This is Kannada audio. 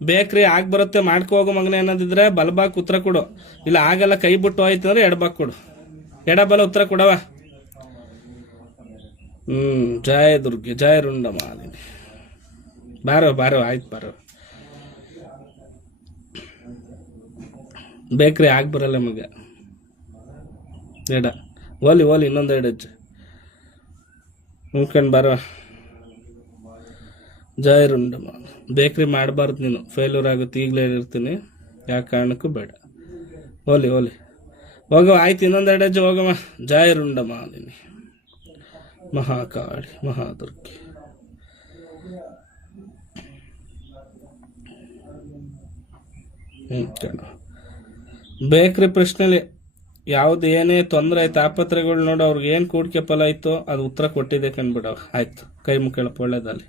ಬೇಕ್ರಿ ಆಗ್ ಬರುತ್ತೆ ಮಾಡ್ಕೊ ಹೋಗೋ ಮಗನ ಅನ್ನೋದಿದ್ರೆ ಬಲಬಾಕ್ ಉತ್ತರ ಕೊಡು. ಇಲ್ಲ ಆಗಲ್ಲ ಕೈ ಬಿಟ್ಟು ಹೋಯ್ತು ಅಂದ್ರೆ ಎಡಬಾಕ್ ಕೊಡು. ಎಡಬಲ ಉತ್ತರ ಕೊಡವ. ಜಯ ದುರ್ಗೆ ಜಯ ರುಂಡ ಮಾಲಿನಿ. ಬಾರೋ ಬಾರೋ ಆಯ್ತು ಬಾರೋ. ಬೇಕ್ರಿ ಆಗ್ ಬರಲ್ಲ ಮಗ. ಎಡ ಓಲಿ ಓಲಿ ಇನ್ನೊಂದು ಎರಡು ಹೆಜ್ಜೆ ಮುನ್ಕಂಡು ಬಾರೋ. ಜಯ ರುಂಡ ಮಾಲಿನಿ. ಬೇಕ್ರಿ ಮಾಡಬಾರ್ದು ನೀನು, ಫೇಲ್ಯೂರ್ ಆಗುತ್ತೆ. ಈಗಲೇ ಇರ್ತೀನಿ, ಯಾವ ಕಾರಣಕ್ಕೂ ಬೇಡ. ಓಲಿ ಓಲಿ ಹೋಗವ. ಆಯ್ತು ಇನ್ನೊಂದು ಎರಡು ಹೆಜ್ಜೆ ಹೋಗಮ್ಮ. ಜಯ ರುಂಡ ಮಾಲಿನಿ ಮಹಾಕಾಳಿ ಮಹಾದುರ್ಗೆ. ಬೇಕ್ರಿ ಪ್ರಶ್ನೆಲಿ ಯಾವ್ದು ಏನೇ ತೊಂದರೆ ಆಯ್ತು ತಾಪತ್ರೆಗಳು ನೋಡು, ಅವ್ರಿಗೆ ಏನು ಕೂಡಿಕೆ ಫಲ ಆಯ್ತೋ ಅದು ಉತ್ತರ ಕೊಟ್ಟಿದೆ ಕಂಡ್ಬಿಡವ. ಆಯ್ತು ಕೈ ಮುಕ್ಕೊಳ್ಳಪ್ಪ, ಒಳ್ಳೇದಲ್ಲಿ.